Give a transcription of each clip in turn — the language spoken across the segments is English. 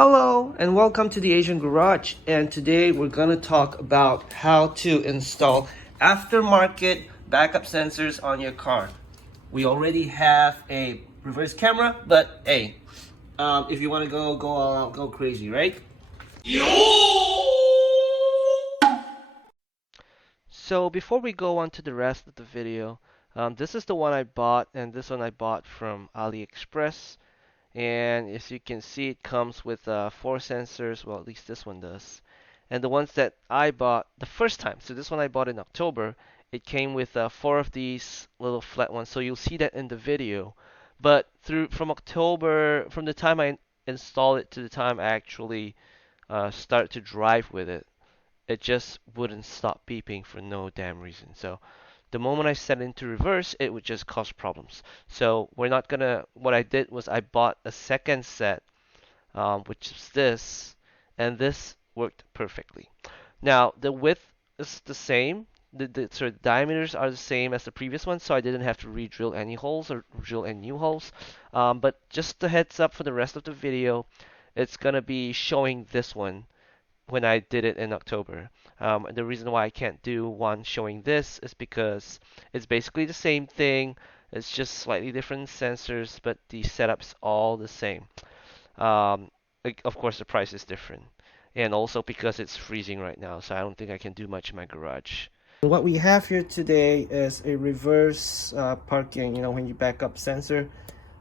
Hello and welcome to the Asian Garage, and today we're going to talk about how to install aftermarket backup sensors on your car. We already have a reverse camera, but hey, if you want to go crazy, right? So before we go on to the rest of the video, this is the one I bought, and this one I bought from AliExpress. And as you can see, it comes with 4 sensors. Well, at least this one does. And the ones that I bought the first time, so this one I bought in October, it came with 4 of these little flat ones. So you'll see that in the video. But from October, from the time I install it to the time I actually start to drive with it, it just wouldn't stop beeping for no damn reason. So the moment I set it into reverse, it would just cause problems. So we're not gonna, what I did was I bought a second set, which is this, and this worked perfectly. Now, the width is the same. The diameters are the same as the previous one, so I didn't have to re-drill any holes or drill any new holes. But just a heads up for the rest of the video, it's gonna be showing this one when I did it in October. The reason why I can't do one showing this is because it's basically the same thing. It's just slightly different sensors, but the setup's all the same. Of course, the price is different. And also because it's freezing right now, so I don't think I can do much in my garage. What we have here today is a reverse parking, when you back up sensor.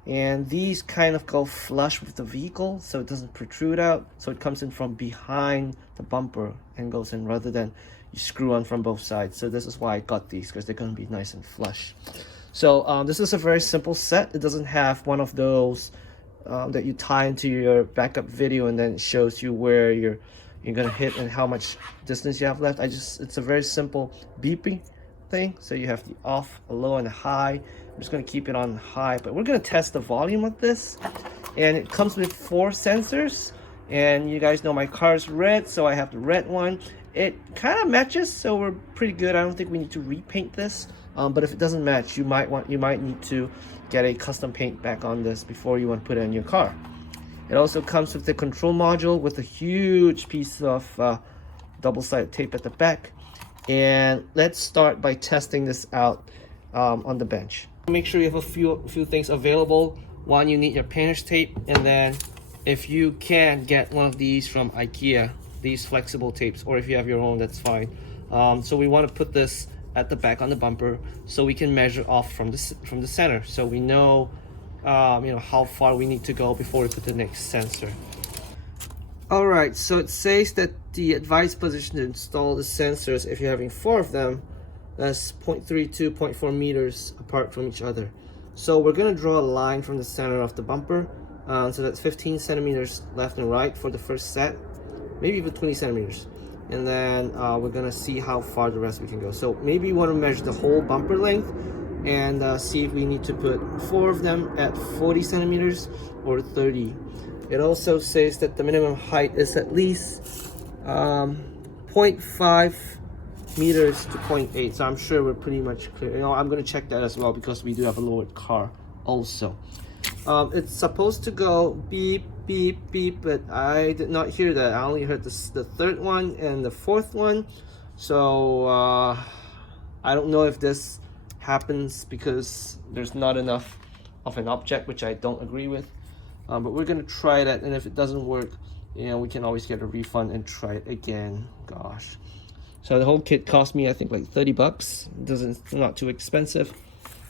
And these kind of go flush with the vehicle, so it doesn't protrude out, so it comes in from behind the bumper and goes in rather than you screw on from both sides. So this is why I got these, because they're going to be nice and flush. So this is a very simple set. It doesn't have one of those that you tie into your backup video and then it shows you where you're gonna hit and how much distance you have left. It's a very simple beeping thing. So you have the off, a low, and a high. I'm just going to keep it on high, but we're going to test the volume of this. And it comes with 4 sensors, and you guys know my car's red, so I have the red one. It kind of matches, so we're pretty good. I don't think we need to repaint this, but if it doesn't match, you might need to get a custom paint back on this before you want to put it in your car. It also comes with the control module with a huge piece of double-sided tape at the back. And let's start by testing this out on the bench. Make sure you have a few things available. One, you need your painter's tape, and then if you can get one of these from IKEA, these flexible tapes, or if you have your own, that's fine. So we want to put this at the back on the bumper so we can measure off from the center, so we know how far we need to go before we put the next sensor. Alright, so it says that the advised position to install the sensors, if you're having 4 of them, that's 0.3 to 0.4 meters apart from each other. So we're going to draw a line from the center of the bumper. So that's 15 centimeters left and right for the first set, maybe even 20 centimeters. And then we're going to see how far the rest we can go. So maybe you want to measure the whole bumper length and see if we need to put 4 of them at 40 centimeters or 30. It also says that the minimum height is at least 0.5 meters to 0.8, so I'm sure we're pretty much clear. I'm going to check that as well because we do have a lowered car also. It's supposed to go beep, beep, beep, but I did not hear that. I only heard the 3rd one and the 4th one. So I don't know if this happens because there's not enough of an object, which I don't agree with. But we're going to try that, and if it doesn't work, we can always get a refund and try it again. Gosh. So the whole kit cost me, I think, like 30 bucks. It's not too expensive.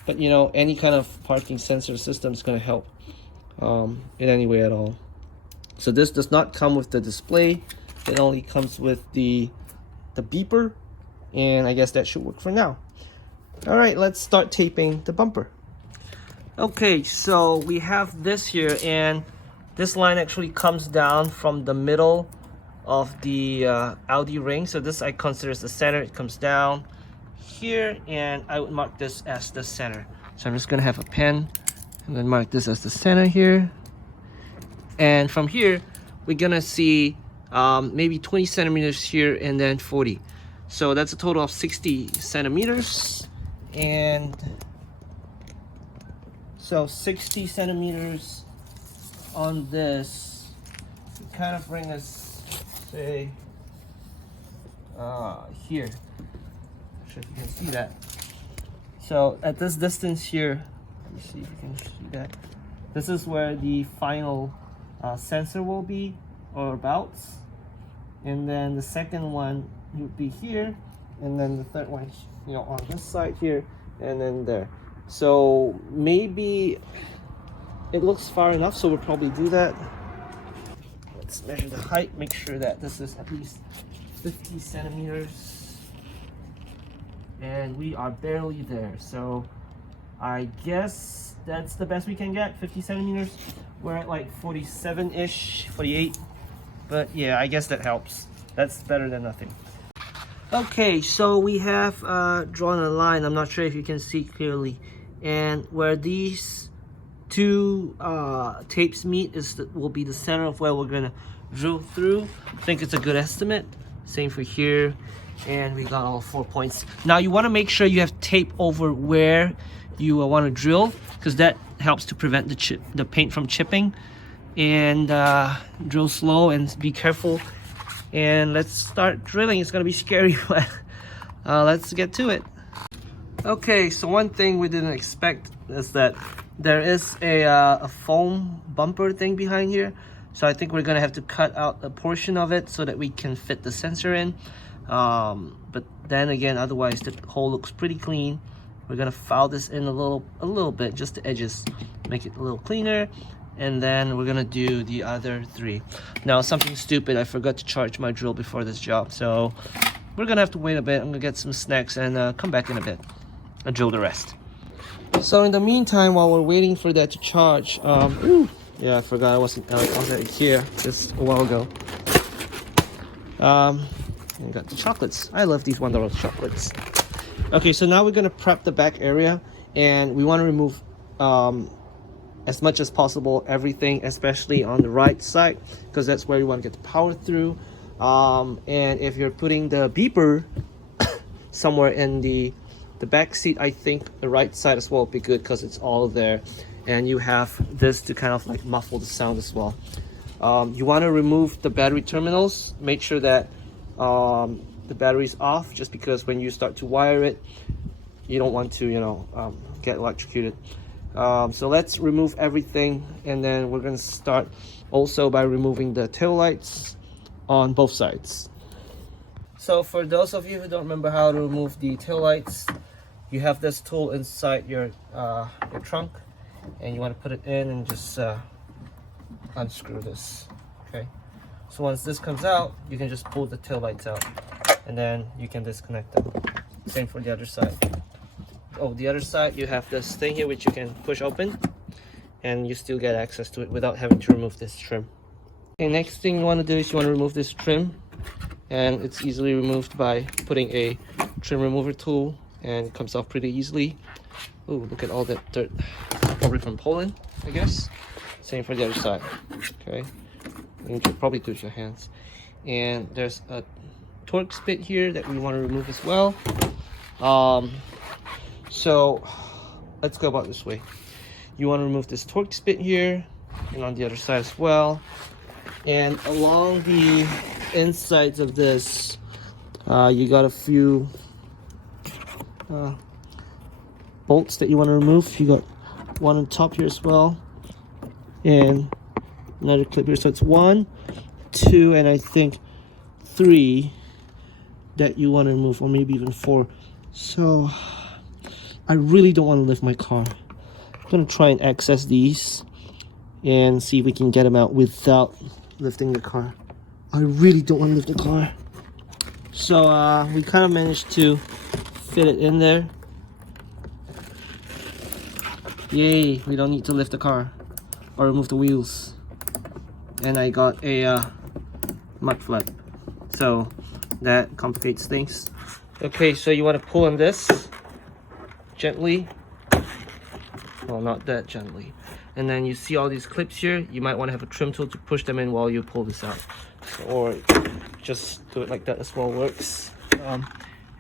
But, any kind of parking sensor system is going to help in any way at all. So this does not come with the display. It only comes with the beeper. And I guess that should work for now. All right, let's start taping the bumper. Okay, so we have this here, and this line actually comes down from the middle of the Audi ring. So this I consider as the center. It comes down here, and I would mark this as the center. So I'm just gonna have a pen and then mark this as the center here. And from here, we're gonna see maybe 20 centimeters here and then 40. So that's a total of 60 centimeters. And so 60 centimeters on this kind of bring us, say, here. Not sure if you can see that. So at this distance here, let me see if you can see that. This is where the final sensor will be, or abouts. And then the second one would be here, and then the third one, you know, on this side here, and then there. So maybe it looks far enough, so we'll probably do that. Let's measure the height, make sure that this is at least 50 centimeters. And we are barely there, so I guess that's the best we can get, 50 centimeters. We're at like 47-ish, 48. But yeah, I guess that helps. That's better than nothing. Okay, so we have drawn a line. I'm not sure if you can see clearly. And where these two tapes meet will be the center of where we're gonna drill through. I think it's a good estimate. Same for here. And we got all 4 points. Now you want to make sure you have tape over where you want to drill, because that helps to prevent the paint from chipping. And drill slow and be careful, and let's start drilling. It's gonna be scary, but let's get to it. Okay, so one thing we didn't expect is that there is a foam bumper thing behind here, so I think we're gonna have to cut out a portion of it so that we can fit the sensor in. But then again, otherwise the hole looks pretty clean. We're gonna file this in a little bit, just the edges, make it a little cleaner. And then we're gonna do the other 3. Now, something stupid, I forgot to charge my drill before this job, so we're gonna have to wait a bit. I'm gonna get some snacks and come back in a bit and drill the rest. So in the meantime, while we're waiting for that to charge, yeah, I forgot I was at IKEA just a while ago. And got the chocolates. I love these $1 chocolates. Okay, so now we're gonna prep the back area, and we want to remove as much as possible everything, especially on the right side, because that's where you want to get the power through. And if you're putting the beeper somewhere in the back seat, I think the right side as well would be good, because it's all there, and you have this to kind of like muffle the sound as well. You want to remove the battery terminals. Make sure that the battery's off, just because when you start to wire it, you don't want to, you know, get electrocuted. So let's remove everything, and then we're going to start also by removing the tail lights on both sides. So for those of you who don't remember how to remove the tail lights, you have this tool inside your trunk, and you want to put it in and just unscrew this. Okay, so once this comes out, you can just pull the tail lights out, and then you can disconnect them. Same for the other side. Oh, the other side, you have this thing here which you can push open, and you still get access to it without having to remove this trim. Okay, next thing you want to do is you want to remove this trim, and it's easily removed by putting a trim remover tool, and it comes off pretty easily. Oh, look at all that dirt, probably from Poland, I guess. Same for the other side. Okay, you can probably do it with your hands. And there's a Torx bit here that we want to remove as well. So let's go about this way. You want to remove this Torx bit here, and on the other side as well. And along the insides of this, you got a few bolts that you want to remove. You got one on top here as well, and another clip here. So it's 1, 2, and I think 3 that you want to remove, or maybe even 4. So I really don't want to lift my car. I'm gonna try and access these and see if we can get them out without lifting the car. I really don't want to lift the car. So we kind of managed to fit it in there. Yay, we don't need to lift the car or remove the wheels. And I got a mud flap, so that complicates things. Okay, so you want to pull on this gently. Well, not that gently. And then you see all these clips here. You might want to have a trim tool to push them in while you pull this out. So, or just do it like that as well works. As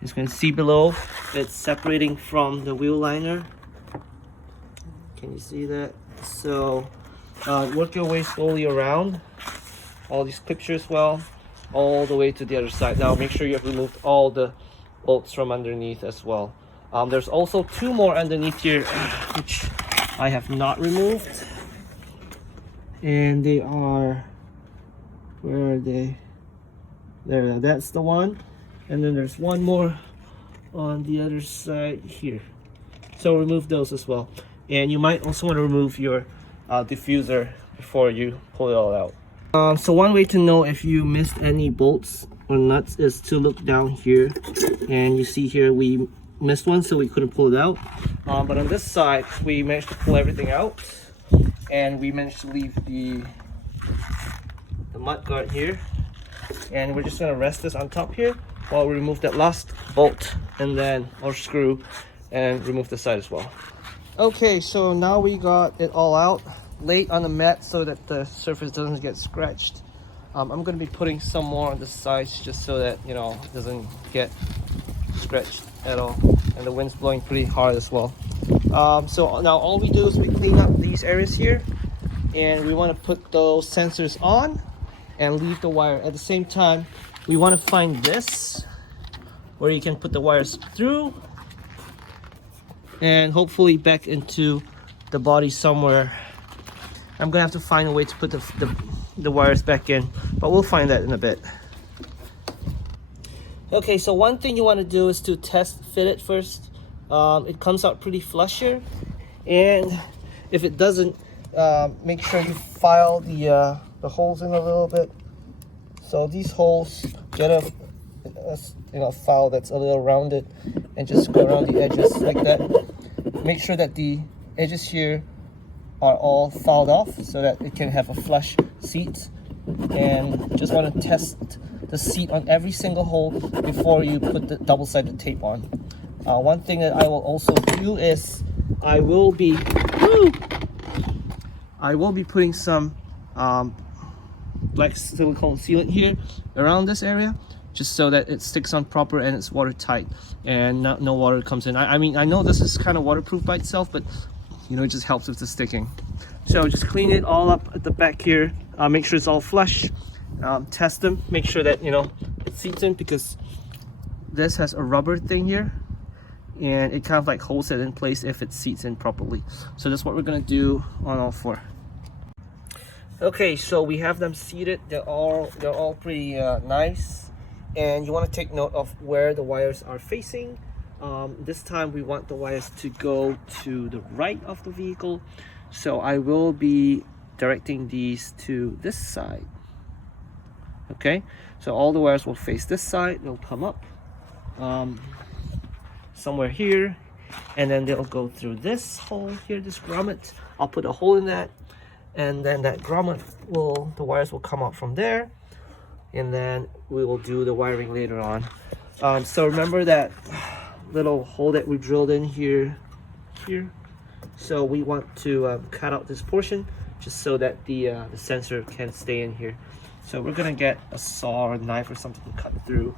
you can see below, it's separating from the wheel liner. Can you see that? So work your way slowly around all these clips here as well, all the way to the other side. Now make sure you have removed all the bolts from underneath as well. There's also 2 more underneath here which I have not removed, and they are, where are they? There, that's the one, and then there's 1 more on the other side here. So remove those as well, and you might also want to remove your diffuser before you pull it all out. So one way to know if you missed any bolts or nuts is to look down here, and you see here we missed one, so we couldn't pull it out. But on this side we managed to pull everything out, and we managed to leave the mud guard here, and we're just going to rest this on top here while we remove that last bolt and then or screw and remove the side as well. Okay, so now we got it all out, laid on the mat so that the surface doesn't get scratched. I'm going to be putting some more on the sides just so that, you know, it doesn't get scratched at all, and the wind's blowing pretty hard as well. So now all we do is we clean up these areas here, and we want to put those sensors on and leave the wire. At the same time, we want to find this where you can put the wires through and hopefully back into the body somewhere. I'm gonna have to find a way to put the wires back in, but we'll find that in a bit. Okay, so one thing you want to do is to test fit it first. It comes out pretty flush here, and if it doesn't, make sure you file the holes in a little bit. So these holes, get a file that's a little rounded, and just go around the edges like that. Make sure that the edges here are all filed off so that it can have a flush seat, and just want to test the seat on every single hole before you put the double-sided tape on. One thing that I will also do is I will be putting some black silicone sealant here around this area, just so that it sticks on proper and it's watertight and no water comes in. I mean, I know this is kind of waterproof by itself, but you know, it just helps with the sticking. So just clean it all up at the back here, make sure it's all flush, test them, make sure that, you know, it seats in, because this has a rubber thing here and it kind of like holds it in place if it seats in properly. So that's what we're gonna do on all 4. Okay, so we have them seated. They're all pretty nice, and you want to take note of where the wires are facing. This time we want the wires to go to the right of the vehicle, so I will be directing these to this side. Okay, so all the wires will face this side. They'll come up somewhere here, and then they'll go through this hole here, this grommet. I'll put a hole in that, and then that grommet the wires will come out from there, and then we will do the wiring later on. So remember that little hole that we drilled in here. So we want to cut out this portion just so that the sensor can stay in here. So we're gonna get a saw or a knife or something to cut through,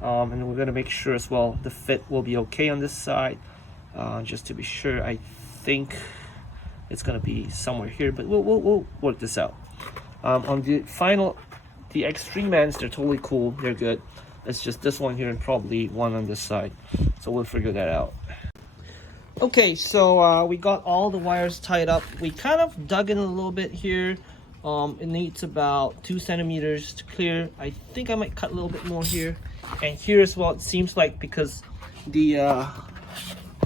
and we're gonna make sure as well the fit will be okay on this side, just to be sure. I think it's gonna be somewhere here, but we'll work this out. On the extreme ends, they're totally cool, they're good. It's just this one here and probably one on this side, so we'll figure that out. Okay, so we got all the wires tied up. We kind of dug in a little bit here. It needs about 2 centimeters to clear. I think I might cut a little bit more here and here as well. It seems like because the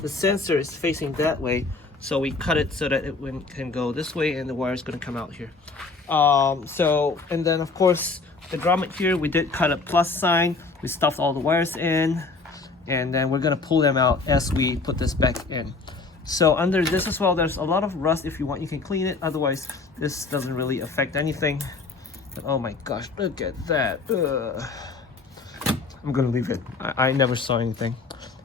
sensor is facing that way, so we cut it so that it can go this way, and the wire is going to come out here. And then of course the grommet here, we did cut a plus sign. We stuffed all the wires in, and then we're going to pull them out as we put this back in. So under this as well, there's a lot of rust. If you want, you can clean it. Otherwise, this doesn't really affect anything. But oh my gosh, look at that. Ugh. I'm gonna leave it. I never saw anything.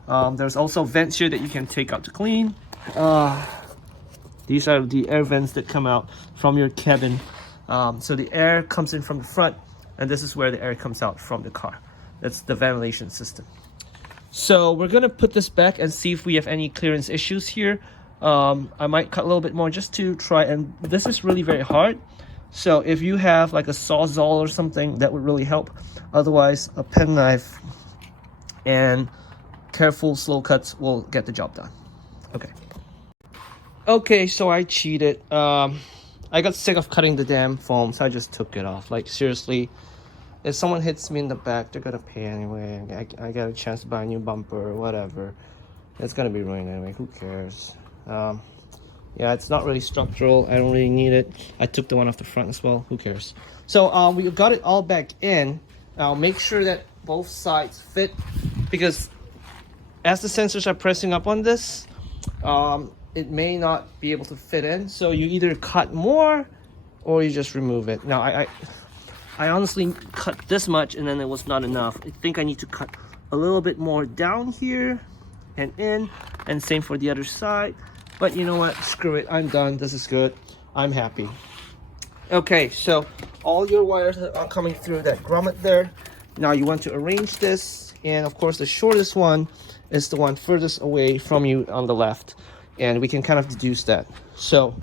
There's also vents here that you can take out to clean. These are the air vents that come out from your cabin. So the air comes in from the front, and this is where the air comes out from the car. That's the ventilation system. So we're gonna put this back and see if we have any clearance issues here. I might cut a little bit more just to try, and this is really very hard. So if you have like a sawzall or something, that would really help. Otherwise, a penknife and careful slow cuts will get the job done. Okay, so I cheated. I got sick of cutting the damn foam, so I just took it off. Like, seriously, if someone hits me in the back, they're gonna pay anyway. I got a chance to buy a new bumper or whatever. It's gonna be ruined anyway. Who cares? Yeah, it's not really structural. I don't really need it. I took the one off the front as well. Who cares? So we got it all back in. Now make sure that both sides fit, because as the sensors are pressing up on this, it may not be able to fit in. So you either cut more or you just remove it. Now I honestly cut this much and then it was not enough. I think I need to cut a little bit more down here and in, and same for the other side. But you know what, screw it, I'm done. This is good, I'm happy. Okay, so all your wires are coming through that grommet there. Now you want to arrange this, and of course the shortest one is the one furthest away from you on the left, and we can kind of deduce that. So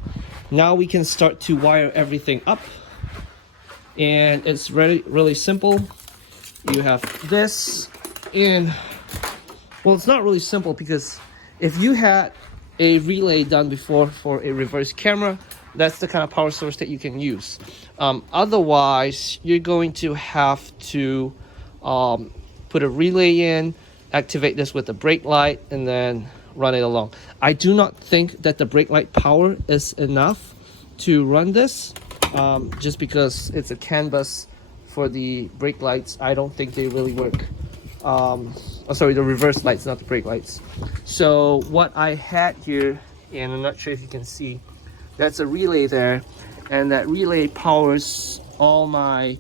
now we can start to wire everything up, and it's really simple. You have this, and well, it's not really simple, because if you had a relay done before for a reverse camera, that's the kind of power source that you can use. Otherwise, you're going to have to put a relay in, activate this with a brake light, and then run it along. I do not think that the brake light power is enough to run this, just because it's a CAN bus for the brake lights. I don't think they really work. Oh, sorry, the reverse lights, not the brake lights. So what I had here, and I'm not sure if you can see, that's a relay there, and that relay powers all my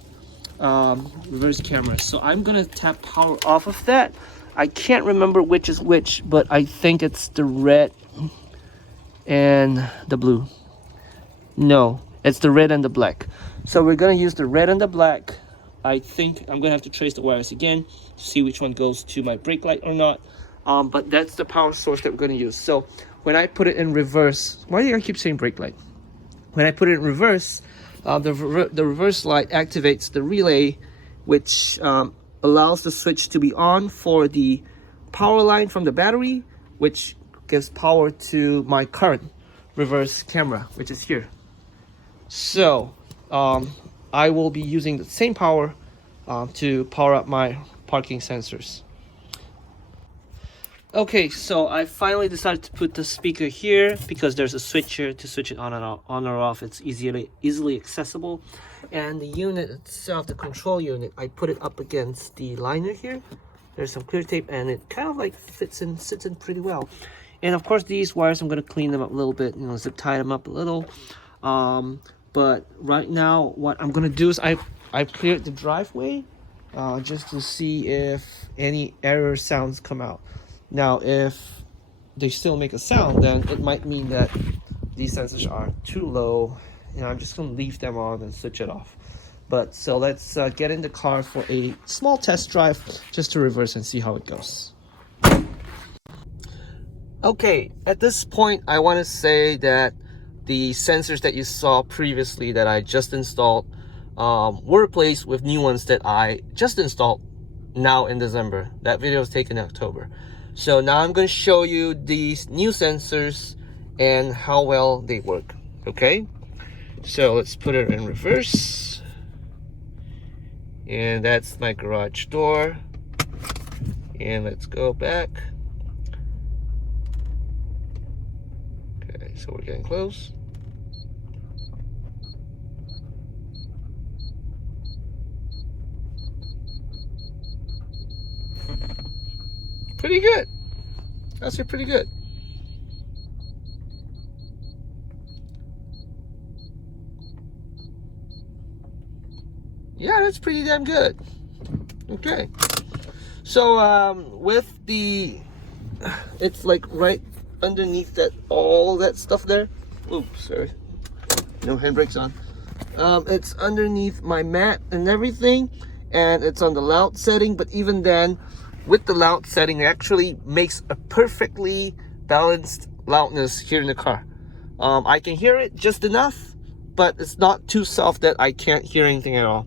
reverse cameras. So I'm gonna tap power off of that. I can't remember which is which, but I think it's the red and the blue. No, it's the red and the black. So we're gonna use the red and the black. I think I'm gonna have to trace the wires again to see which one goes to my brake light or not. But that's the power source that we're gonna use. So when I put it in reverse, why do I keep saying brake light? When I put it in reverse, the reverse light activates the relay, which allows the switch to be on for the power line from the battery, which gives power to my current reverse camera, which is here. So I will be using the same power to power up my parking sensors. Okay, so I finally decided to put the speaker here because there's a switch here to switch it on or off. It's easily accessible. And the unit itself, the control unit, I put it up against the liner here. There's some clear tape, and it kind of like sits in pretty well. And of course, these wires, I'm going to clean them up a little bit, you know, zip tie them up a little. But right now, what I'm going to do is I've cleared the driveway just to see if any error sounds come out. Now, if they still make a sound, then it might mean that these sensors are too low, and I'm just going to leave them on and switch it off. But so let's get in the car for a small test drive just to reverse and see how it goes. Okay, at this point, I want to say that the sensors that you saw previously that I just installed were replaced with new ones that I just installed now in December. That video was taken in October. So now I'm going to show you these new sensors and how well they work. Okay, so let's put it in reverse, and that's my garage door, and let's go back. Okay, so we're getting close. Pretty good. That's pretty good. Yeah, that's pretty damn good. Okay. So with the, it's like right underneath that, all that stuff there. Oops, sorry. No handbrakes on. It's underneath my mat and everything, and it's on the loud setting, but even then, with the loud setting, it actually makes a perfectly balanced loudness here in the car. I can hear it just enough, but it's not too soft that I can't hear anything at all.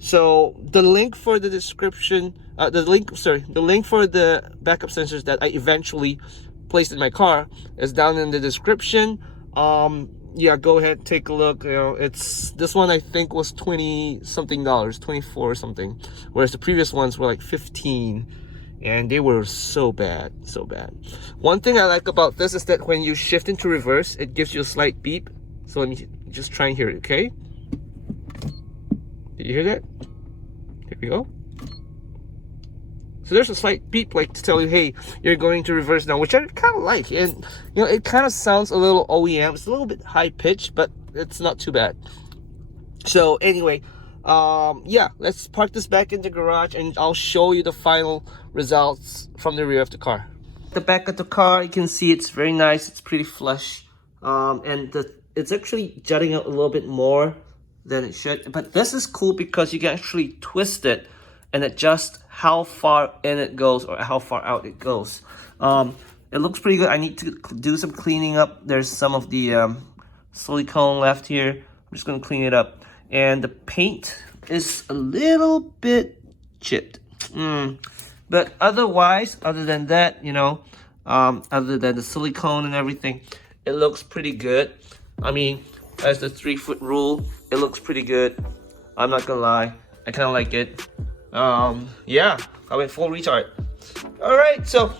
So the link for the description, the link for the backup sensors that I eventually placed in my car is down in the description. Yeah, go ahead, take a look. You know, it's this one I think was $20 something, 24 or something, whereas the previous ones were like 15, and they were so bad. One thing I like about this is that when you shift into reverse, it gives you a slight beep. So let me just try and hear it. Okay, did you hear that? Here we go. So there's a slight beep, like to tell you, hey, you're going to reverse now, which I kind of like. And you know, it kind of sounds a little OEM. It's a little bit high pitched, but it's not too bad. So anyway, yeah, let's park this back in the garage, and I'll show you the final results from the rear of the car. The back of the car, you can see it's very nice. It's pretty flush, and it's actually jutting out a little bit more than it should. But this is cool because you can actually twist it and adjust how far in it goes or how far out it goes. It looks pretty good. I need to do some cleaning up. There's some of the silicone left here. I'm just gonna clean it up. And the paint is a little bit chipped. But otherwise, other than that, you know, other than the silicone and everything, it looks pretty good. I mean, as the 3-foot rule, it looks pretty good. I'm not gonna lie, I kind of like it. Yeah, I went full retard. All right, so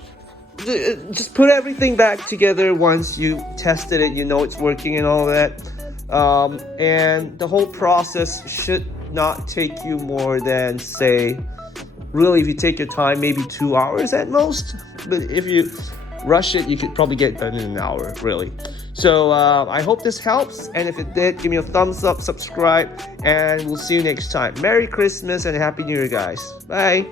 just put everything back together once you tested it, you know it's working and all that. And the whole process should not take you more than, say, really, if you take your time, maybe 2 hours at most. But if you rush it, you could probably get it done in an hour, really. So I hope this helps, and if it did, give me a thumbs up, subscribe, and we'll see you next time. Merry Christmas and Happy New Year, guys. Bye.